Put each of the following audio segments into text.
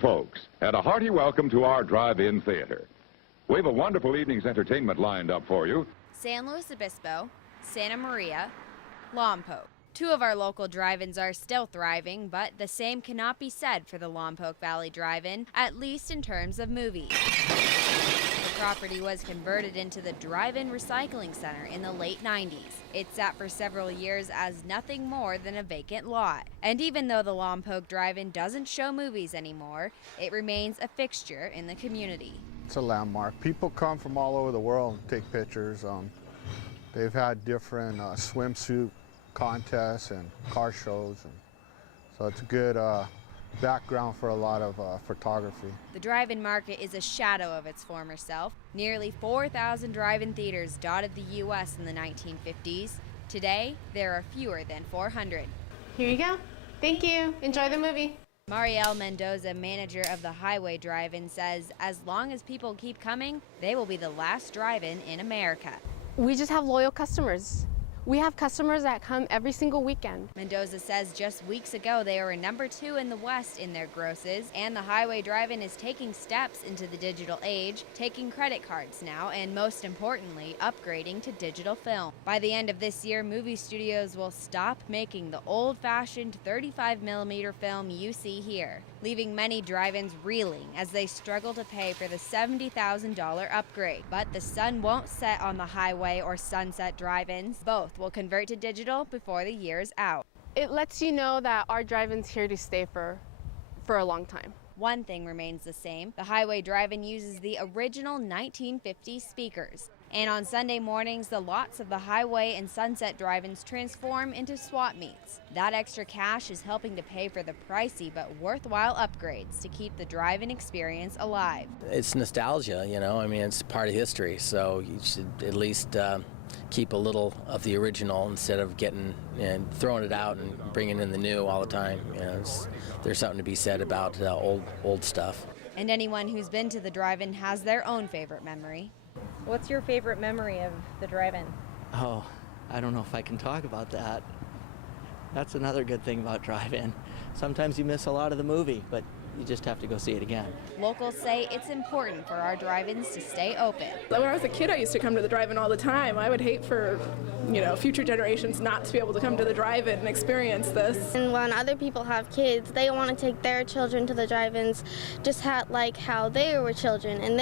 Folks, and a hearty welcome to our drive-in theater. We have a wonderful evening's entertainment lined up for you. San Luis Obispo, Santa Maria, Lompoc. Two of our local drive-ins are still thriving, but the same cannot be said for the Lompoc Valley Drive-In, at least in terms of movies. The property was converted into the Drive-In Recycling Center in the late 90s. It sat for several years as nothing more than a vacant lot. And even though the Lompoc Drive-In doesn't show movies anymore, it remains a fixture in the community. It's a landmark. People come from all over the world and take pictures. They've had different swimsuit contests and car shows, and so it's a good background for a lot of photography. The drive-in market is a shadow of its former self. Nearly 4,000 drive-in theaters dotted the U.S. in the 1950s. Today, there are fewer than 400. Here you go. Thank you. Enjoy the movie. Marielle Mendoza, manager of the Highway Drive-In, says as long as people keep coming, they will be the last drive-in in America. We just have loyal customers. We have customers that come every single weekend. Mendoza says just weeks ago they were number 2 in the West in their grosses, and the Highway Drive-In is taking steps into the digital age, taking credit cards now, and most importantly, upgrading to digital film. By the end of this year, movie studios will stop making the old-fashioned 35mm film you see here, leaving many drive-ins reeling as they struggle to pay for the $70,000 upgrade. But the sun won't set on the Highway or Sunset Drive-Ins. Both will convert to digital before the year's out. It lets you know that our drive-in's here to stay for a long time. One thing remains the same. The Highway Drive-In uses the original 1950s speakers. And on Sunday mornings, the lots of the Highway and Sunset Drive-Ins transform into swap meets. That extra cash is helping to pay for the pricey but worthwhile upgrades to keep the drive-in experience alive. It's nostalgia, you know, I mean, it's part of history, so you should at least keep a little of the original instead of getting and throwing it out and bringing in the new all the time. You know, there's something to be said about old stuff. And anyone who's been to the drive-in has their own favorite memory. What's your favorite memory of the drive-in? Oh, I don't know if I can talk about that. That's another good thing about drive-in. Sometimes you miss a lot of the movie, but you just have to go see it again. Locals say it's important for our drive-ins to stay open. When I was a kid, I used to come to the drive-in all the time. I would hate for, future generations not to be able to come to the drive-in and experience this. And when other people have kids, they want to take their children to the drive-ins, just like how they were children, and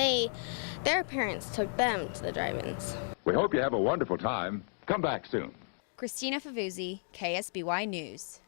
their parents took them to the drive-ins. We hope you have a wonderful time. Come back soon. Christina Favuzzi, KSBY News.